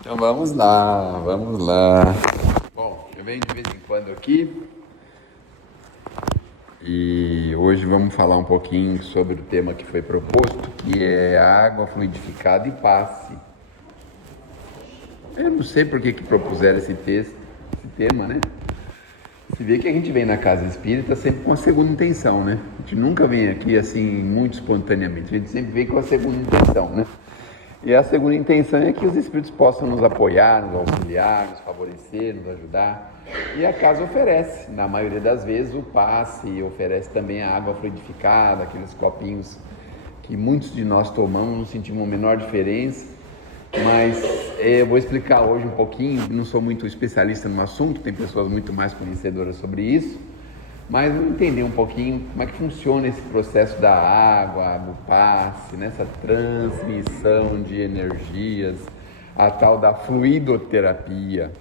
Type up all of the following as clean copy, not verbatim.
Então vamos lá, vamos lá. Bom, eu venho de vez em quando aqui e hoje vamos falar um pouquinho sobre o tema que foi proposto, que é água fluidificada e passe. Eu não sei por que propuseram esse texto, esse tema, né? Se vê que a gente vem na casa espírita sempre com a segunda intenção, né? A gente nunca vem aqui assim muito espontaneamente, a gente sempre vem com a segunda intenção, né? E a segunda intenção é que os espíritos possam nos apoiar, nos auxiliar, nos favorecer, nos ajudar. E a casa oferece, na maioria das vezes, o passe, e oferece também a água fluidificada, aqueles copinhos que muitos de nós tomamos, não sentimos a menor diferença. Mas eu vou explicar hoje um pouquinho, não sou muito especialista no assunto, tem pessoas muito mais conhecedoras sobre isso, mas vou entender um pouquinho como é que funciona esse processo da água, do passe, nessa transmissão de energias, a tal da fluidoterapia.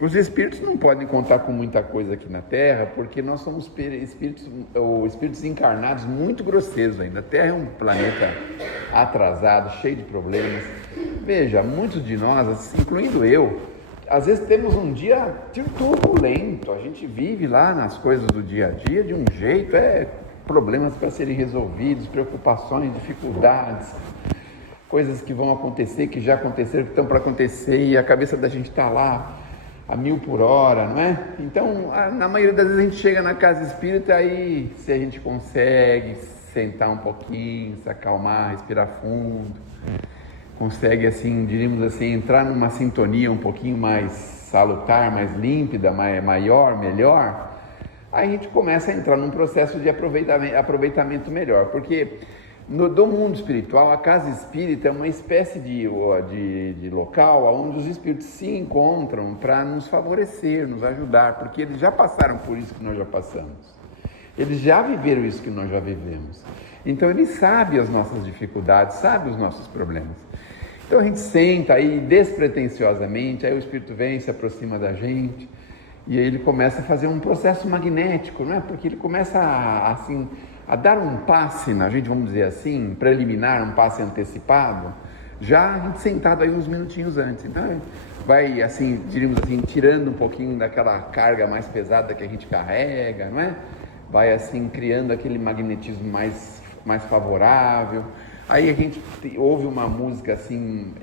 Os espíritos não podem contar com muita coisa aqui na Terra, porque nós somos espíritos encarnados muito grosseiros ainda. A Terra é um planeta atrasado, cheio de problemas. Veja, muitos de nós, incluindo eu, às vezes temos um dia turbulento. A gente vive lá nas coisas do dia a dia de um jeito, problemas para serem resolvidos, preocupações, dificuldades, coisas que vão acontecer, que já aconteceram, que estão para acontecer, e a cabeça da gente está lá a 1000 por hora, não é? Então, na maioria das vezes a gente chega na casa espírita, aí se a gente consegue sentar um pouquinho, se acalmar, respirar fundo, consegue assim, diríamos assim, entrar numa sintonia um pouquinho mais salutar, mais límpida, maior, melhor, aí a gente começa a entrar num processo de aproveitamento melhor, porque do mundo espiritual, a casa espírita é uma espécie de local onde os espíritos se encontram para nos favorecer, nos ajudar, porque eles já passaram por isso que nós já passamos. Eles já viveram isso que nós já vivemos. Então, eles sabem as nossas dificuldades, sabem os nossos problemas. Então, a gente senta aí despretensiosamente, aí o espírito vem, se aproxima da gente, e aí ele começa a fazer um processo magnético, não é? Porque ele começa a dar um passe na gente, vamos dizer assim, preliminar, um passe antecipado, já a gente sentado aí uns minutinhos antes. Então, vai assim, diríamos assim, tirando um pouquinho daquela carga mais pesada que a gente carrega, não é? Vai assim, criando aquele magnetismo mais favorável. Aí a gente ouve uma música assim,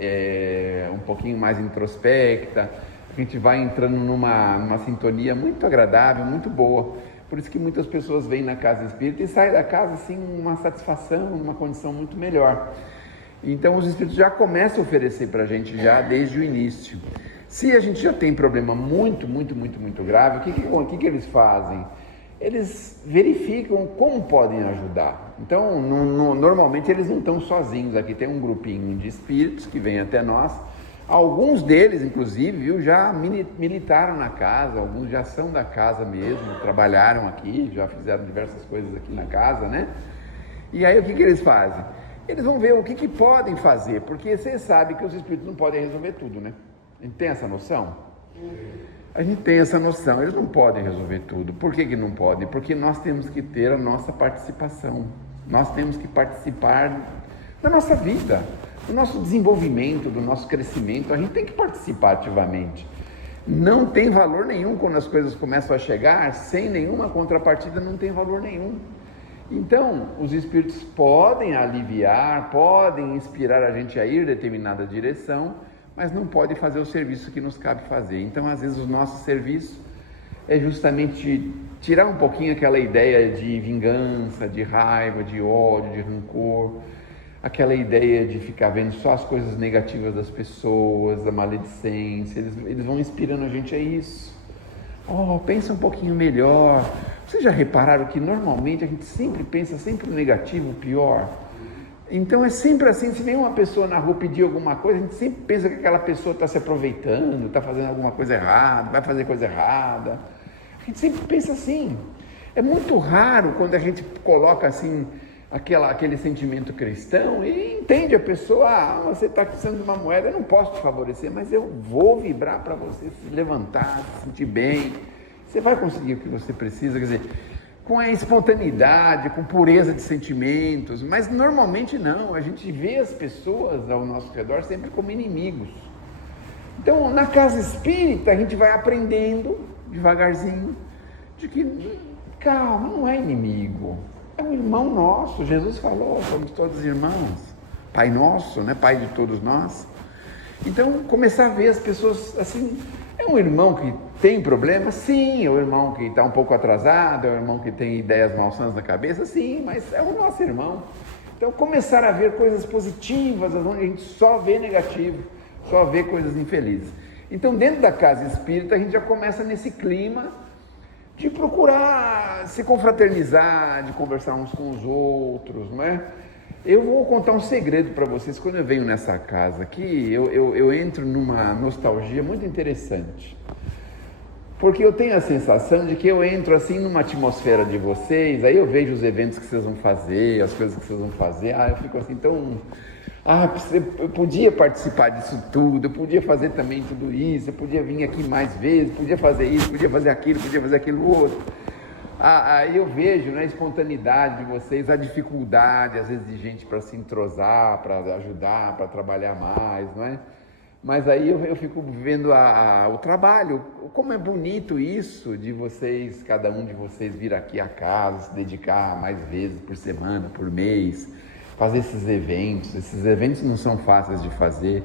um pouquinho mais introspecta, a gente vai entrando numa sintonia muito agradável, muito boa. Por isso que muitas pessoas vêm na casa espírita e saem da casa assim, uma satisfação, uma condição muito melhor. Então os espíritos já começam a oferecer para a gente já desde o início. Se a gente já tem problema muito grave, o que eles fazem? Eles verificam como podem ajudar. Então, normalmente eles não estão sozinhos. Aqui tem um grupinho de espíritos que vem até nós. Alguns deles, inclusive, viu, já militaram na casa, alguns já são da casa mesmo, trabalharam aqui, já fizeram diversas coisas aqui na casa, né? E aí o que eles fazem? Eles vão ver o que podem fazer, porque você sabe que os espíritos não podem resolver tudo, né? A gente tem essa noção? A gente tem essa noção, eles não podem resolver tudo. Por que não podem? Porque nós temos que ter a nossa participação, nós temos que participar da nossa vida, do nosso desenvolvimento, do nosso crescimento. A gente tem que participar ativamente. Não tem valor nenhum quando as coisas começam a chegar, sem nenhuma contrapartida não tem valor nenhum. Então, os espíritos podem aliviar, podem inspirar a gente a ir em determinada direção, mas não pode fazer o serviço que nos cabe fazer. Então, às vezes, o nosso serviço é justamente tirar um pouquinho aquela ideia de vingança, de raiva, de ódio, de rancor, aquela ideia de ficar vendo só as coisas negativas das pessoas, da maledicência. Eles vão inspirando a gente a isso. Pensa um pouquinho melhor. Vocês já repararam que normalmente a gente sempre pensa sempre no negativo, o pior? Então é sempre assim, se vem uma pessoa na rua pedir alguma coisa, a gente sempre pensa que aquela pessoa está se aproveitando, está fazendo alguma coisa errada, vai fazer coisa errada. A gente sempre pensa assim. É muito raro quando a gente coloca assim, aquele sentimento cristão e entende a pessoa, você está precisando de uma moeda, eu não posso te favorecer, mas eu vou vibrar para você se levantar, se sentir bem, você vai conseguir o que você precisa. Quer dizer, com a espontaneidade, com pureza de sentimentos, mas normalmente não, a gente vê as pessoas ao nosso redor sempre como inimigos. Então, na casa espírita, a gente vai aprendendo devagarzinho de que, calma, não é inimigo, é um irmão nosso. Jesus falou, somos todos irmãos, Pai nosso, né? Pai de todos nós. Então, começar a ver as pessoas assim, é um irmão que tem problema? Sim. É um irmão que está um pouco atrasado, é um irmão que tem ideias malsãs na cabeça? Sim, mas é o nosso irmão. Então, começar a ver coisas positivas, onde a gente só vê negativo, só vê coisas infelizes. Então, dentro da casa espírita, a gente já começa nesse clima de procurar se confraternizar, de conversar uns com os outros, não é? Eu vou contar um segredo para vocês. Quando eu venho nessa casa aqui, eu entro numa nostalgia muito interessante. Porque eu tenho a sensação de que eu entro assim numa atmosfera de vocês, aí eu vejo os eventos que vocês vão fazer, as coisas que vocês vão fazer, eu fico assim tão... eu podia participar disso tudo, eu podia fazer também tudo isso, eu podia vir aqui mais vezes, podia fazer isso, podia fazer aquilo outro. Aí eu vejo, né, a espontaneidade de vocês, a dificuldade às vezes de gente para se entrosar, para ajudar, para trabalhar mais, não é? Mas aí eu fico vendo o trabalho, como é bonito isso de vocês, cada um de vocês vir aqui à casa, se dedicar mais vezes por semana, por mês, fazer esses eventos não são fáceis de fazer.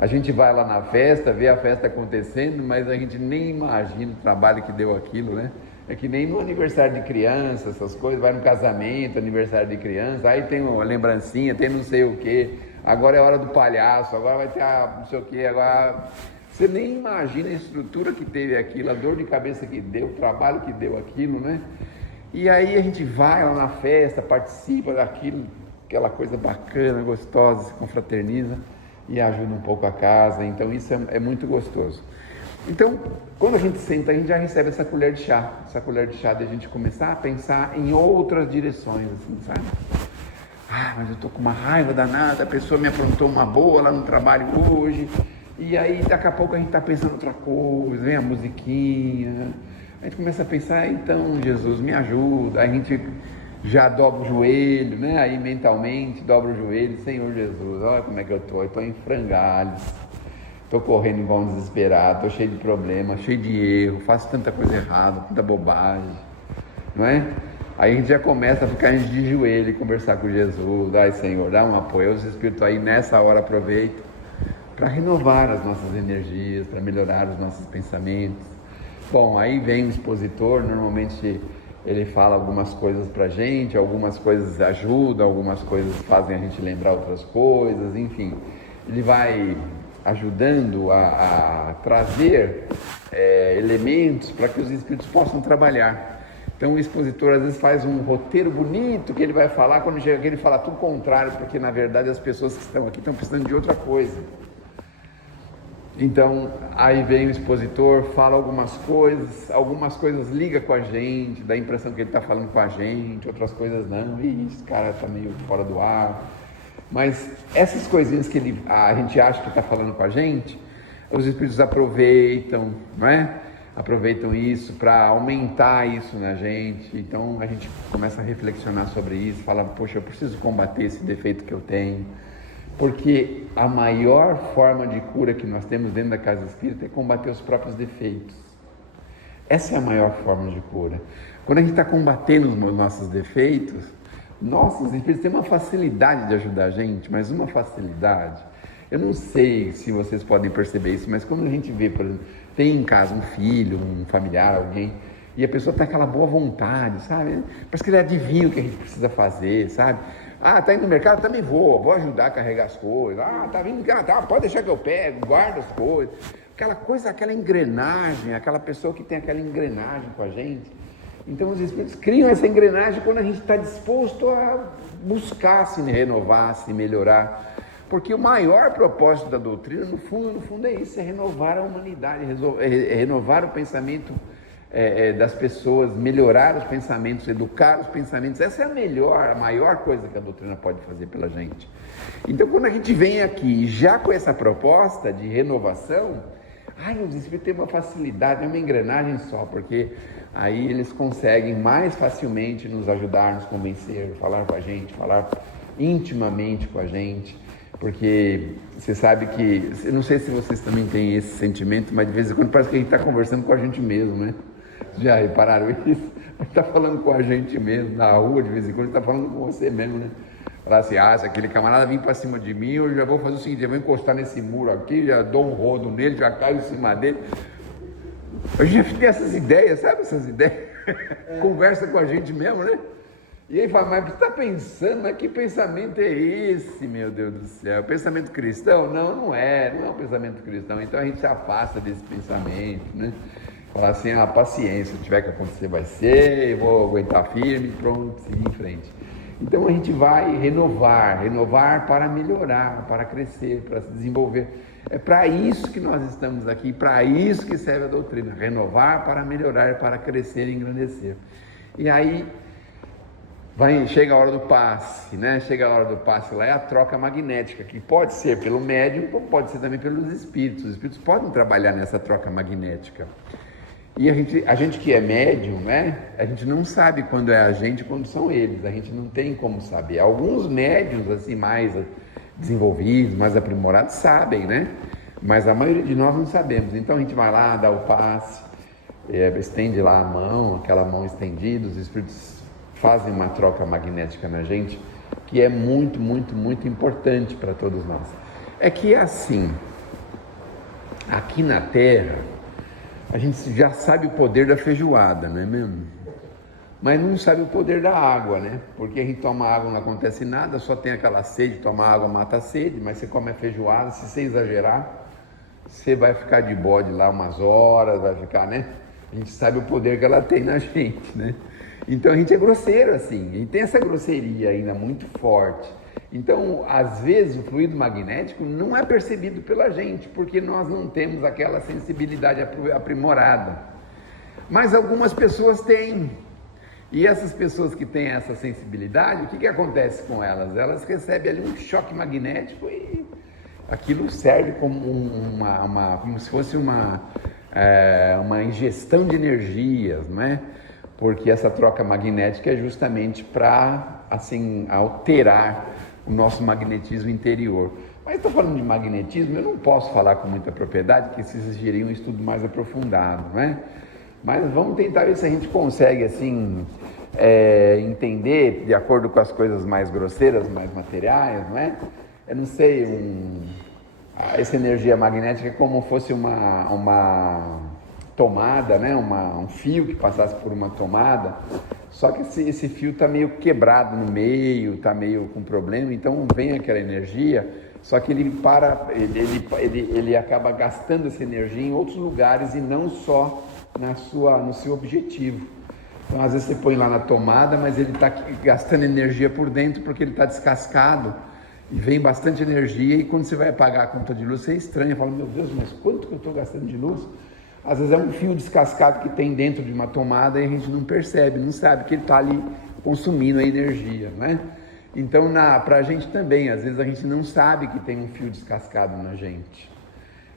A gente vai lá na festa, vê a festa acontecendo, mas a gente nem imagina o trabalho que deu aquilo, né? É que nem no aniversário de criança, essas coisas, vai no casamento, aniversário de criança, aí tem uma lembrancinha, tem não sei o quê, agora é hora do palhaço, agora vai ter não sei o quê, agora... Você nem imagina a estrutura que teve aquilo, a dor de cabeça que deu, o trabalho que deu aquilo, né? E aí a gente vai lá na festa, participa daquilo, aquela coisa bacana, gostosa, se confraterniza e ajuda um pouco a casa, então isso é muito gostoso. Então, quando a gente senta, a gente já recebe essa colher de chá de a gente começar a pensar em outras direções, assim, sabe? Mas eu tô com uma raiva danada, a pessoa me aprontou uma boa lá no trabalho hoje, e aí daqui a pouco a gente tá pensando outra coisa, vem a musiquinha, a gente começa a pensar, então Jesus me ajuda, aí a gente já dobra o joelho, né? Aí mentalmente dobra o joelho, Senhor Jesus, olha como é que eu tô em frangalhos, tô correndo igual um desesperado, tô cheio de problemas, cheio de erro, faço tanta coisa errada, tanta bobagem, não é? Aí a gente já começa a ficar de joelho e conversar com Jesus, ai Senhor, dá um apoio, os Espíritos aí nessa hora aproveitam para renovar as nossas energias, para melhorar os nossos pensamentos. Bom, aí vem o expositor, normalmente ele fala algumas coisas pra gente, algumas coisas ajudam, algumas coisas fazem a gente lembrar outras coisas, enfim, ele vai ajudando a trazer elementos para que os espíritos possam trabalhar. Então o expositor às vezes faz um roteiro bonito que ele vai falar, quando chega aqui ele fala tudo contrário, porque na verdade as pessoas que estão aqui estão precisando de outra coisa. Então, aí vem o expositor, fala algumas coisas liga com a gente, dá a impressão que ele está falando com a gente, outras coisas não, esse cara está meio fora do ar. Mas essas coisinhas que a gente acha que está falando com a gente, os espíritos aproveitam, não é? Aproveitam isso para aumentar isso na gente. Então, a gente começa a reflexionar sobre isso, fala, poxa, eu preciso combater esse defeito que eu tenho. Porque a maior forma de cura que nós temos dentro da casa espírita é combater os próprios defeitos. Essa é a maior forma de cura. Quando a gente está combatendo os nossos defeitos, nossos espíritos têm uma facilidade de ajudar a gente, mas uma facilidade. Eu não sei se vocês podem perceber isso, mas quando a gente vê, por exemplo, tem em casa um filho, um familiar, alguém, e a pessoa está com aquela boa vontade, sabe? Parece que ele adivinha o que a gente precisa fazer, sabe? Tá indo no mercado? Também vou ajudar a carregar as coisas. Tá vindo, pode deixar que eu pego, guardo as coisas. Aquela coisa, aquela engrenagem, aquela pessoa que tem aquela engrenagem com a gente. Então os espíritos criam essa engrenagem quando a gente está disposto a buscar se renovar, se melhorar. Porque o maior propósito da doutrina, no fundo é isso, é renovar a humanidade, é renovar o pensamento das pessoas, melhorar os pensamentos, educar os pensamentos. Essa é a maior coisa que a doutrina pode fazer pela gente. Então, quando a gente vem aqui já com essa proposta de renovação, Ai, os espíritos têm uma facilidade, é uma engrenagem só, porque aí eles conseguem mais facilmente nos ajudar, nos convencer, falar com a gente, falar intimamente com a gente, porque você sabe que, eu não sei se vocês também têm esse sentimento, mas de vez em quando parece que a gente está conversando com a gente mesmo, né? Já repararam isso? A gente está falando com a gente mesmo, na rua, de vez em quando, está falando com você mesmo, né? Falar assim, se aquele camarada vir para cima de mim, eu já vou fazer o seguinte, eu vou encostar nesse muro aqui, já dou um rodo nele, já caio em cima dele. A gente tem essas ideias, sabe essas ideias? Conversa com a gente mesmo, né? E aí fala, mas você está pensando, mas que pensamento é esse, meu Deus do céu? Pensamento cristão? Não é um pensamento cristão. Então a gente se afasta desse pensamento, né? Falar assim, paciência, se tiver que acontecer vai ser, eu vou aguentar firme, pronto, seguir em frente. Então a gente vai renovar para melhorar, para crescer, para se desenvolver. É para isso que nós estamos aqui, para isso que serve a doutrina, renovar para melhorar, para crescer e engrandecer. E aí chega a hora do passe, né? Chega a hora do passe lá, é a troca magnética, que pode ser pelo médium, como pode ser também pelos espíritos. Os espíritos podem trabalhar nessa troca magnética. E a gente que é médium, né? A gente não sabe quando é a gente e quando são eles. A gente não tem como saber. Alguns médiums assim mais desenvolvidos, mais aprimorados, sabem, né? Mas a maioria de nós não sabemos. Então a gente vai lá, dá o passe, estende lá a mão, aquela mão estendida, os espíritos fazem uma troca magnética na gente, que é muito, muito, muito importante para todos nós. É que assim, aqui na Terra, a gente já sabe o poder da feijoada, não é mesmo? Mas não sabe o poder da água, né? Porque a gente toma água, não acontece nada, só tem aquela sede, toma água mata a sede, mas você come a feijoada, se você exagerar, você vai ficar de bode lá umas horas, vai ficar, né? A gente sabe o poder que ela tem na gente, né? Então a gente é grosseiro assim, a gente tem essa grosseria ainda muito forte. Então, às vezes, o fluido magnético não é percebido pela gente, porque nós não temos aquela sensibilidade aprimorada. Mas algumas pessoas têm. E essas pessoas que têm essa sensibilidade, o que acontece com elas? Elas recebem ali um choque magnético e aquilo serve como como se fosse uma ingestão de energias, não é? Porque essa troca magnética é justamente para, assim, alterar o nosso magnetismo interior. Mas estou falando de magnetismo, eu não posso falar com muita propriedade, porque isso exigiria um estudo mais aprofundado, não é? Mas vamos tentar ver se a gente consegue, assim, entender, de acordo com as coisas mais grosseiras, mais materiais, não é? Eu não sei, essa energia magnética é como fosse uma tomada, né? Um fio que passasse por uma tomada, só que esse fio está meio quebrado no meio, está meio com problema, então vem aquela energia, só que ele acaba gastando essa energia em outros lugares e não só no seu objetivo. Então às vezes você põe lá na tomada, mas ele está gastando energia por dentro porque ele está descascado e vem bastante energia, e quando você vai pagar a conta de luz, você estranha, fala, meu Deus, mas quanto que eu estou gastando de luz? Às vezes é um fio descascado que tem dentro de uma tomada e a gente não percebe, não sabe que ele está ali consumindo a energia, né? Então, para a gente também, às vezes a gente não sabe que tem um fio descascado na gente.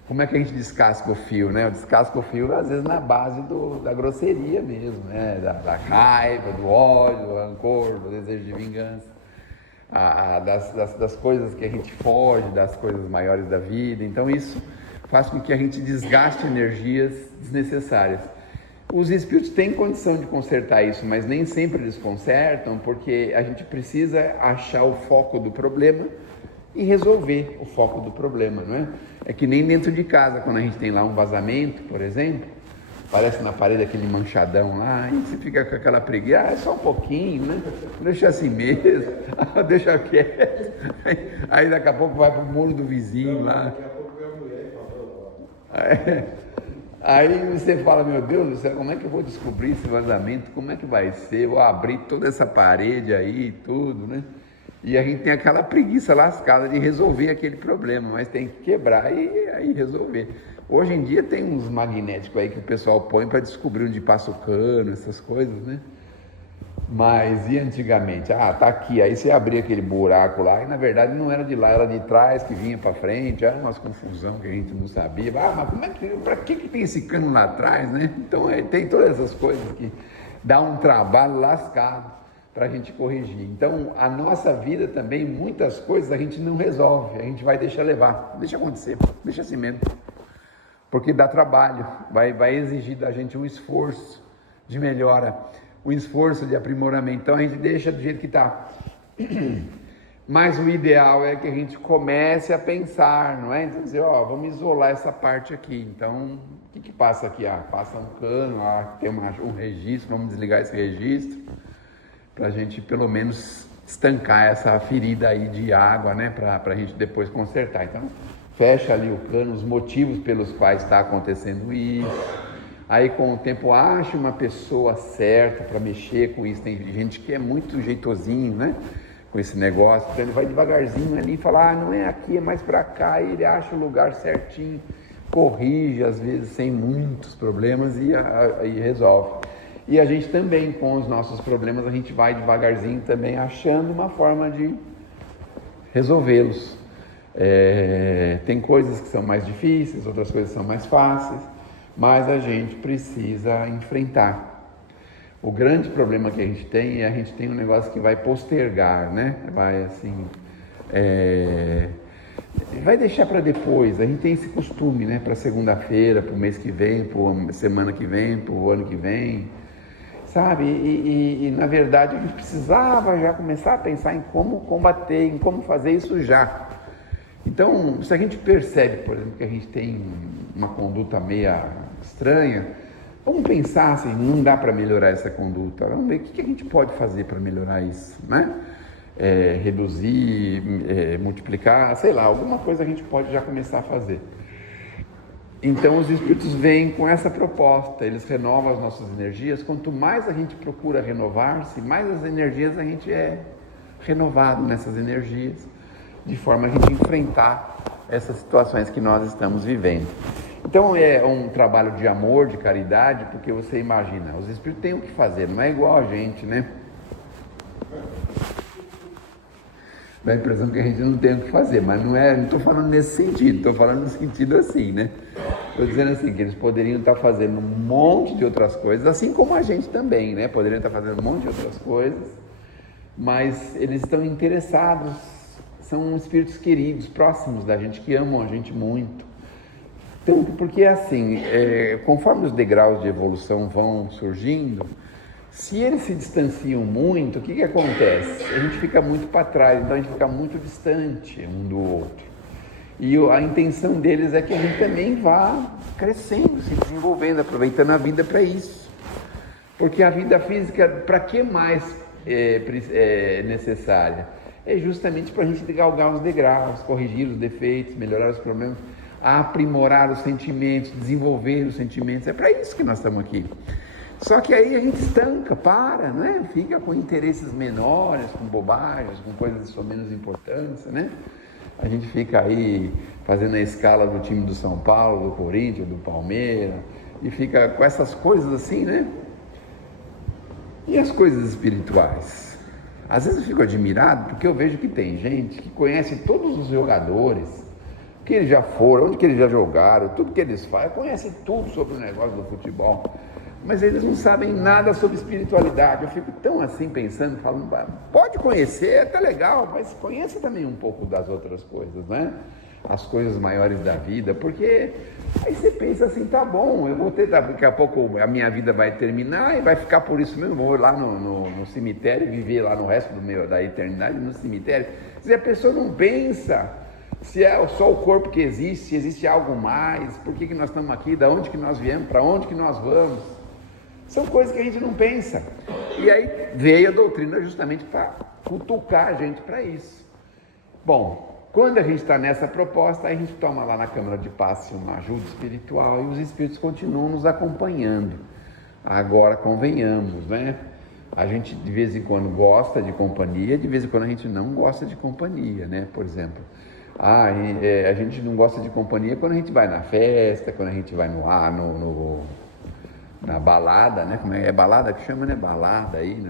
Como é que a gente descasca o fio, né? Eu descasco o fio, às vezes, na base da grosseria mesmo, né? Da raiva, do ódio, do rancor, do desejo de vingança. Das coisas que a gente foge, das coisas maiores da vida. Então, isso faz com que a gente desgaste energias desnecessárias. Os espíritos têm condição de consertar isso, mas nem sempre eles consertam, porque a gente precisa achar o foco do problema e resolver o foco do problema, não é? É que nem dentro de casa, quando a gente tem lá um vazamento, por exemplo, aparece na parede aquele manchadão lá, e você fica com aquela preguiça, é só um pouquinho, né? Deixa assim mesmo, deixa quieto. Aí daqui a pouco vai pro muro do vizinho lá. Aí você fala, meu Deus do céu, como é que eu vou descobrir esse vazamento? Como é que vai ser? Vou abrir toda essa parede aí e tudo, né? E a gente tem aquela preguiça lascada de resolver aquele problema, mas tem que quebrar e aí resolver. Hoje em dia tem uns magnéticos aí que o pessoal põe para descobrir onde passa o cano, essas coisas, né? Mas e antigamente? Ah, tá aqui. Aí você abria aquele buraco lá e na verdade não era de lá, era de trás que vinha para frente. Era umas confusão que a gente não sabia. Ah, mas como é que, para que tem esse cano lá atrás, né? Então tem todas essas coisas que dá um trabalho lascado para a gente corrigir. Então a nossa vida também, muitas coisas a gente não resolve, a gente vai deixar levar, deixa acontecer, deixa assim mesmo. Porque dá trabalho, vai exigir da gente um esforço de melhora, um esforço de aprimoramento. Então a gente deixa do jeito que está. Mas o ideal é que a gente comece a pensar, não é? Então dizer, ó, vamos isolar essa parte aqui. Então, o que passa aqui? Ah, passa um cano, tem um registro, vamos desligar esse registro, para a gente pelo menos estancar essa ferida aí de água, né? Para a gente depois consertar. Então, fecha ali o cano, os motivos pelos quais está acontecendo isso. Aí com o tempo acha uma pessoa certa para mexer com isso. Tem gente que é muito jeitosinho, né? Com esse negócio, então ele vai devagarzinho ali e fala, ah, não é aqui, é mais para cá, e ele acha o lugar certinho, corrige às vezes sem muitos problemas e resolve. E a gente também, com os nossos problemas, a gente vai devagarzinho também achando uma forma de resolvê-los. Tem coisas que são mais difíceis, outras coisas são mais fáceis, mas a gente precisa enfrentar. O grande problema que a gente tem um negócio que vai postergar, né? Vai assim, vai deixar para depois. A gente tem esse costume, né? Para segunda-feira, para o mês que vem, para semana que vem, para o ano que vem, sabe? E na verdade a gente precisava já começar a pensar em como combater, em como fazer isso já. Então, se a gente percebe, por exemplo, que a gente tem uma conduta meia estranha, vamos pensar assim, não dá para melhorar essa conduta, vamos ver o que a gente pode fazer para melhorar isso, né? Reduzir, multiplicar, sei lá, alguma coisa a gente pode já começar a fazer. Então os espíritos vêm com essa proposta, eles renovam as nossas energias. Quanto mais a gente procura renovar-se, mais as energias a gente é renovado nessas energias, de forma a gente enfrentar essas situações que nós estamos vivendo. Então é um trabalho de amor, de caridade, porque você imagina, os espíritos têm o que fazer, não é igual a gente, né? Dá a impressão que a gente não tem o que fazer, mas não estou falando nesse sentido, estou falando no sentido assim, né? Estou dizendo assim, que eles poderiam estar fazendo um monte de outras coisas, assim como a gente também, né? Poderiam estar fazendo um monte de outras coisas, mas eles estão interessados, são espíritos queridos, próximos da gente, que amam a gente muito. Então, porque assim, conforme os degraus de evolução vão surgindo, se eles se distanciam muito, o que acontece? A gente fica muito para trás, então a gente fica muito distante um do outro. E a intenção deles é que a gente também vá crescendo, se desenvolvendo, aproveitando a vida para isso. Porque a vida física, para que mais é necessária? É justamente para a gente galgar os degraus, corrigir os defeitos, melhorar os problemas, aprimorar os sentimentos, desenvolver os sentimentos. É para isso que nós estamos aqui. Só que aí a gente estanca, né? Fica com interesses menores, com bobagens, com coisas de sua menos importância, né? A gente fica aí fazendo a escala do time do São Paulo, do Corinthians, do Palmeiras, e fica com essas coisas assim, né? E as coisas espirituais? Às vezes eu fico admirado porque eu vejo que tem gente que conhece todos os jogadores, que eles já foram, onde que eles já jogaram, tudo que eles fazem, conhece tudo sobre o negócio do futebol. Mas eles não sabem nada sobre espiritualidade. Eu fico tão assim pensando, falando, pode conhecer, é até legal, mas conheça também um pouco das outras coisas, né? As coisas maiores da vida, porque aí você pensa assim, tá bom, eu vou ter, daqui a pouco a minha vida vai terminar e vai ficar por isso mesmo, vou lá no cemitério, viver lá no resto da eternidade no cemitério. Se a pessoa não pensa se é só o corpo que existe, se existe algo mais, por que nós estamos aqui, da onde que nós viemos, para onde que nós vamos. São coisas que a gente não pensa. E aí veio a doutrina justamente para cutucar a gente para isso. Bom, quando a gente está nessa proposta, a gente toma lá na Câmara de Passe uma ajuda espiritual e os espíritos continuam nos acompanhando. Agora, convenhamos, né? A gente de vez em quando gosta de companhia, de vez em quando a gente não gosta de companhia, né? Por exemplo, a gente não gosta de companhia quando a gente vai na festa, quando a gente vai na balada, né? Como é balada que chama, né? Balada aí,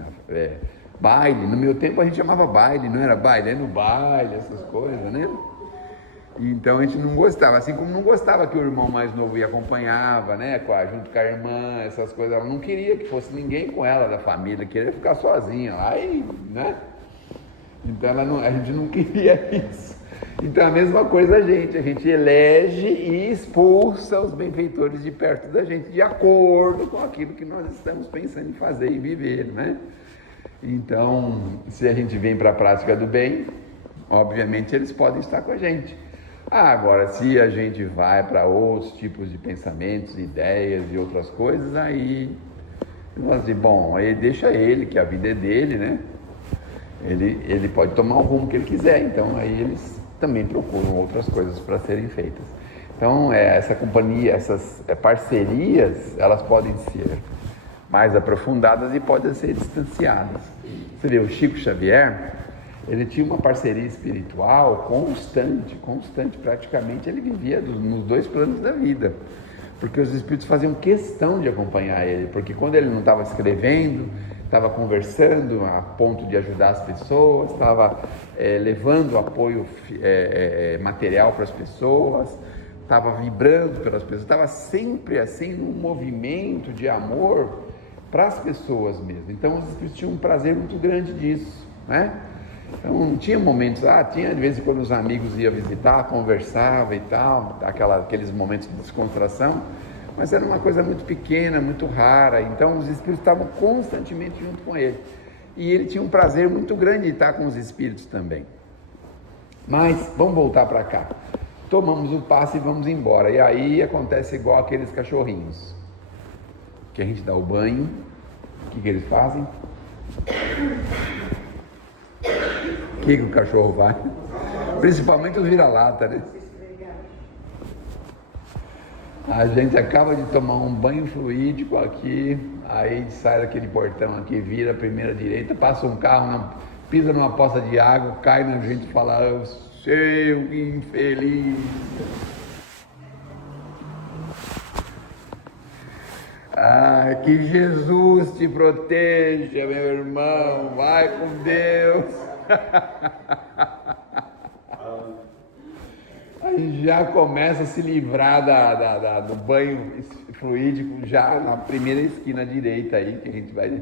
baile. No meu tempo a gente chamava baile, não era baile, é no baile, essas coisas, né? Então a gente não gostava, assim como não gostava que o irmão mais novo ia acompanhava, né? Junto com a irmã, essas coisas. Ela não queria que fosse ninguém com ela da família, queria ficar sozinha. Aí, né? Então a gente não queria isso. Então a mesma coisa a gente elege e expulsa os benfeitores de perto da gente, de acordo com aquilo que nós estamos pensando em fazer e viver, né? Então, se a gente vem para a prática do bem, obviamente eles podem estar com a gente. Agora, se a gente vai para outros tipos de pensamentos, ideias e outras coisas, aí nós dizemos, bom, aí deixa ele, que a vida é dele, né? Ele pode tomar o rumo que ele quiser, então aí eles também procuram outras coisas para serem feitas. Então, essa companhia, essas parcerias, elas podem ser mais aprofundadas e podem ser distanciadas. Você vê, o Chico Xavier, ele tinha uma parceria espiritual constante, praticamente ele vivia nos dois planos da vida, porque os espíritos faziam questão de acompanhar ele, porque quando ele não estava escrevendo, estava conversando a ponto de ajudar as pessoas, estava levando apoio material para as pessoas, estava vibrando pelas pessoas, estava sempre assim num movimento de amor para as pessoas mesmo. Então os espíritos tinham um prazer muito grande disso, né? Então não tinha momentos, tinha de vez em quando os amigos iam visitar, conversava e tal, aqueles momentos de descontração, mas era uma coisa muito pequena, muito rara. Então os espíritos estavam constantemente junto com ele, e ele tinha um prazer muito grande de estar com os espíritos também. Mas vamos voltar para cá, tomamos o passe e vamos embora, e aí acontece igual aqueles cachorrinhos, que a gente dá o banho, o que eles fazem? O que o cachorro vai? Principalmente os vira-lata, né? A gente acaba de tomar um banho fluídico aqui, aí sai daquele portão aqui, vira a primeira direita, passa um carro, pisa numa poça de água, cai na gente e fala, seu infeliz. Que Jesus te proteja, meu irmão, vai com Deus. Aí já começa a se livrar do banho fluídico já na primeira esquina direita aí, que a gente vai...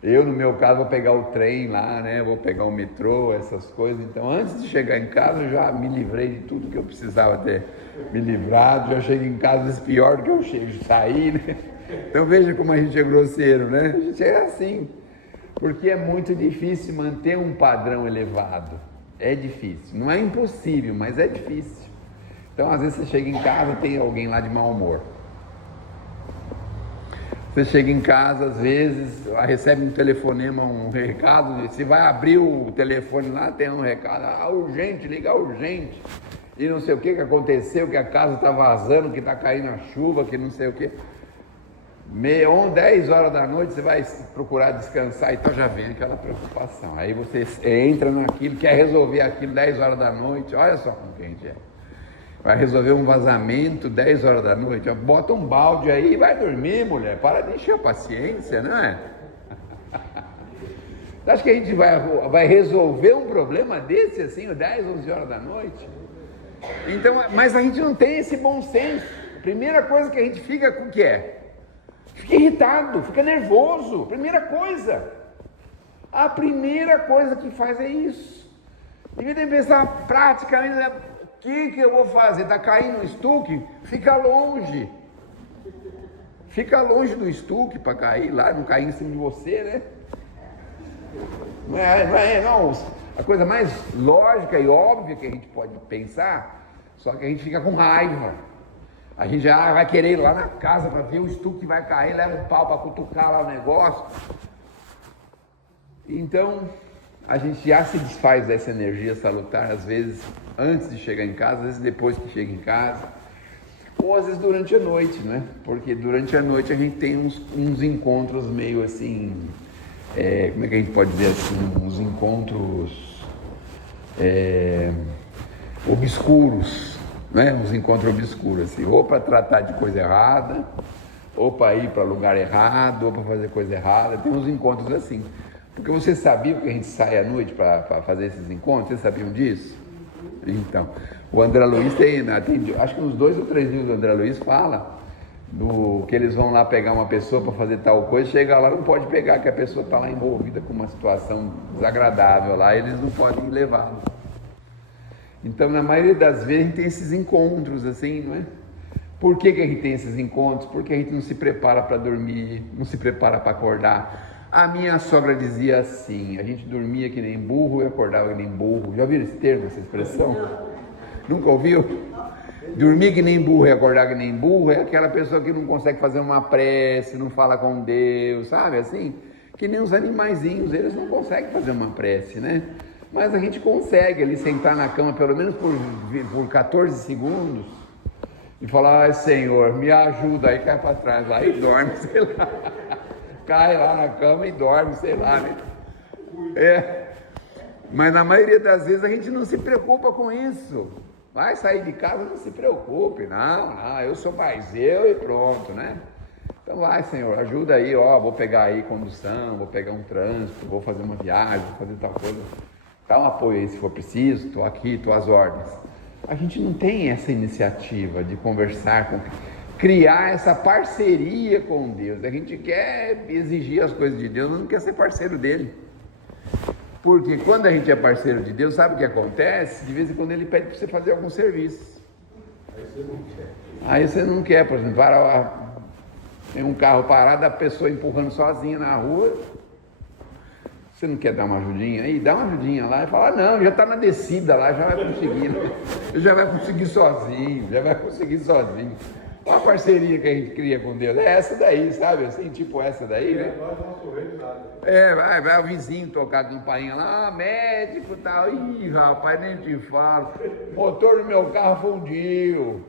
Eu, no meu caso, vou pegar o trem lá, né? Vou pegar o metrô, essas coisas. Então, antes de chegar em casa, eu já me livrei de tudo que eu precisava ter me livrado. Já chego em casa pior do que eu saí, né? Então, veja como a gente é grosseiro, né? A gente é assim, porque é muito difícil manter um padrão elevado. É difícil. Não é impossível, mas é difícil. Então, às vezes, você chega em casa e tem alguém lá de mau humor. Você chega em casa, às vezes, recebe um telefonema, um recado, você vai abrir o telefone lá, tem um recado, urgente, liga urgente, e não sei o que aconteceu, que a casa está vazando, que está caindo a chuva, que não sei o que. 10 horas da noite, você vai procurar descansar, então já vem aquela preocupação. Aí você entra naquilo, quer resolver aquilo 10 horas da noite, olha só como que a gente é. Vai resolver um vazamento 10 horas da noite, bota um balde aí e vai dormir, mulher, para de encher a paciência, não é? Você acha que a gente vai resolver um problema desse assim, 10, 11 horas da noite? Então, mas a gente não tem esse bom senso. Primeira coisa que a gente fica com o que é? Fica irritado, fica nervoso, primeira coisa. A primeira coisa que faz é isso. Devia ter pensado praticamente, o que eu vou fazer? Está caindo um estuque? Fica longe. Fica longe do estuque para cair lá, não cair em cima de você, né? Não, a coisa mais lógica e óbvia que a gente pode pensar, só que a gente fica com raiva. A gente já vai querer ir lá na casa para ver o estuque que vai cair, leva um pau para cutucar lá o negócio. Então, a gente já se desfaz dessa energia salutar, às vezes antes de chegar em casa, às vezes depois que chega em casa, ou às vezes durante a noite, né? Porque durante a noite a gente tem uns encontros meio assim, como é que a gente pode dizer assim, uns encontros obscuros, né? Uns encontros obscuros, assim, ou para tratar de coisa errada, ou para ir para lugar errado, ou para fazer coisa errada. Tem uns encontros assim. Porque você sabia que a gente sai à noite para fazer esses encontros? Vocês sabiam disso? Então, o André Luiz tem, acho que uns 2 ou 3 livros do André Luiz fala que eles vão lá pegar uma pessoa para fazer tal coisa, chega lá, não pode pegar, que a pessoa está lá envolvida com uma situação desagradável lá, eles não podem levá-lo. Então, na maioria das vezes, a gente tem esses encontros assim, não é? Por que a gente tem esses encontros? Porque a gente não se prepara para dormir, não se prepara para acordar. A minha sogra dizia assim, a gente dormia que nem burro e acordava que nem burro. Já ouviram esse termo, essa expressão? Nunca ouviu? Dormir que nem burro e acordar que nem burro é aquela pessoa que não consegue fazer uma prece, não fala com Deus, sabe assim? Que nem os animaizinhos, eles não conseguem fazer uma prece, né? Mas a gente consegue ali sentar na cama pelo menos por 14 segundos e falar, ai Senhor, me ajuda, aí cai para trás lá e dorme, sei lá. Cai lá na cama e dorme, sei lá, né? Mas na maioria das vezes a gente não se preocupa com isso. Vai sair de casa, não se preocupe, não, eu sou mais eu e pronto, né? Então vai, Senhor, ajuda aí, vou pegar aí condução, vou pegar um trânsito, vou fazer uma viagem, vou fazer tal coisa. Dá um apoio aí se for preciso, estou aqui, estou às ordens. A gente não tem essa iniciativa de conversar criar essa parceria com Deus. A gente quer exigir as coisas de Deus, mas não quer ser parceiro dele. Porque quando a gente é parceiro de Deus, sabe o que acontece? De vez em quando ele pede para você fazer algum serviço. Aí você não quer, por exemplo, tem um carro parado, a pessoa empurrando sozinha na rua. Você não quer dar uma ajudinha aí? Dá uma ajudinha lá e fala, não, já está na descida lá, já vai conseguir. Já vai conseguir sozinho, A parceria que a gente cria com Deus é essa daí, sabe? Assim, tipo essa daí, né? Vai o vizinho tocar a campainha lá, médico e tal. Ih, rapaz, nem te falo. Motor do meu carro fundiu,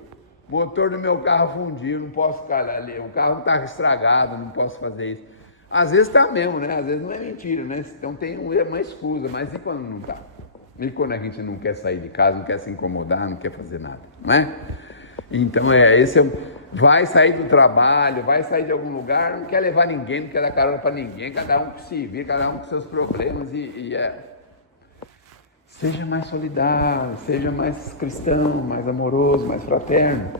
não posso ficar ali. O carro está estragado, não posso fazer isso. Às vezes está mesmo, né? Às vezes não é mentira, né? Então tem uma escusa, mas e quando não está? E quando a gente não quer sair de casa, não quer se incomodar, não quer fazer nada, não é? Então vai sair do trabalho, vai sair de algum lugar, não quer levar ninguém, não quer dar carona para ninguém, cada um que se vira, cada um com seus problemas seja mais solidário, seja mais cristão, mais amoroso, mais fraterno.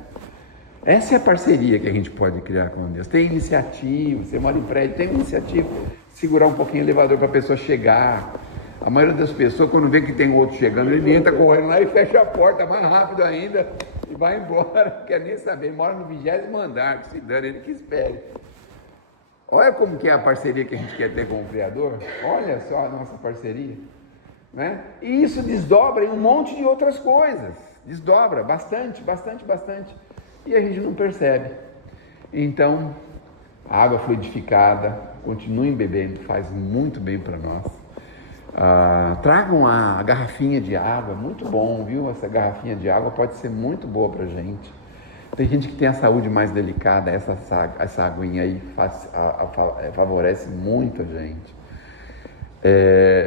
Essa é a parceria que a gente pode criar com Deus. Tem iniciativa, você mora em prédio, tem iniciativa, segurar um pouquinho o elevador para a pessoa chegar. A maioria das pessoas, quando vê que tem outro chegando, ele entra correndo lá e fecha a porta mais rápido ainda e vai embora, não quer nem saber, mora no 20º andar, que se dane, ele que espere. Olha como que é a parceria que a gente quer ter com o Criador, olha só a nossa parceria, né? E isso desdobra em um monte de outras coisas, desdobra bastante, e a gente não percebe. Então, a água fluidificada, continuem bebendo, faz muito bem para nós. Tragam a garrafinha de água, muito bom, viu? Essa garrafinha de água pode ser muito boa pra gente. Tem gente que tem a saúde mais delicada, essa aguinha aí favorece muito a gente.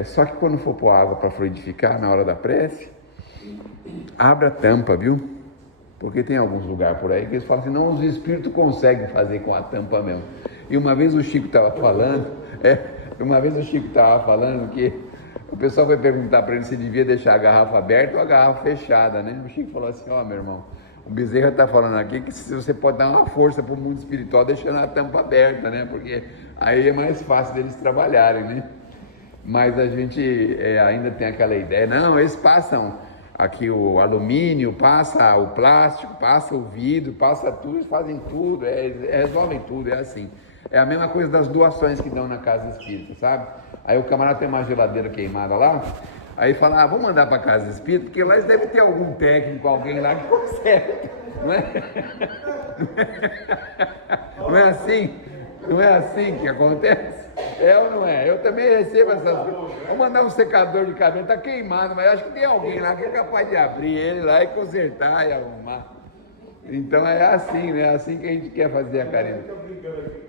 Só que quando for pôr água para fluidificar na hora da prece, abra a tampa, viu? Porque tem alguns lugares por aí que eles falam assim, não, os espíritos conseguem fazer com a tampa mesmo. E uma vez o Chico estava falando que o pessoal foi perguntar para ele se devia deixar a garrafa aberta ou a garrafa fechada, né? O Chico falou assim, meu irmão, o Bezerra está falando aqui que você pode dar uma força para o mundo espiritual deixando a tampa aberta, né? Porque aí é mais fácil deles trabalharem, né? Mas a gente ainda tem aquela ideia, não, eles passam aqui o alumínio, passa o plástico, passa o vidro, passa tudo, eles fazem tudo, resolvem tudo, é assim. É a mesma coisa das doações que dão na casa espírita, sabe? Aí o camarada tem uma geladeira queimada lá, aí fala, vamos mandar para a casa espírita, porque lá eles devem ter algum técnico, alguém lá que consegue, não é? Não é assim? Não é assim que acontece? É ou não é? Eu também recebo essas coisas. Vou mandar um secador de cabelo, tá queimado, mas acho que tem alguém lá que é capaz de abrir ele lá e consertar e arrumar. Então é assim, né? É assim que a gente quer fazer a caridade.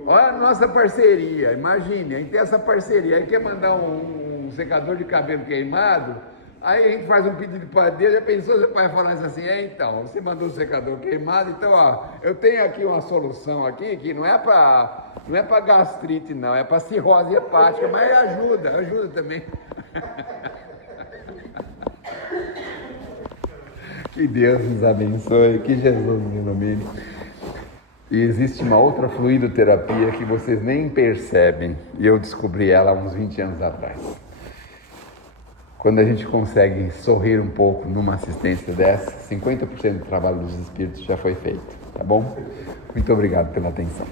Olha a nossa parceria, imagine, a gente tem essa parceria, aí quer mandar um secador de cabelo queimado, Aí a gente faz um pedido para Deus, já pensou, você vai falar assim, então, você mandou o secador queimado, então, ó, eu tenho aqui uma solução aqui, que não é para gastrite não, é para cirrose hepática, mas ajuda também. Que Deus nos abençoe, que Jesus nos ilumine. E existe uma outra fluidoterapia que vocês nem percebem, e eu descobri ela há uns 20 anos atrás. Quando a gente consegue sorrir um pouco numa assistência dessa, 50% do trabalho dos espíritos já foi feito, tá bom? Muito obrigado pela atenção.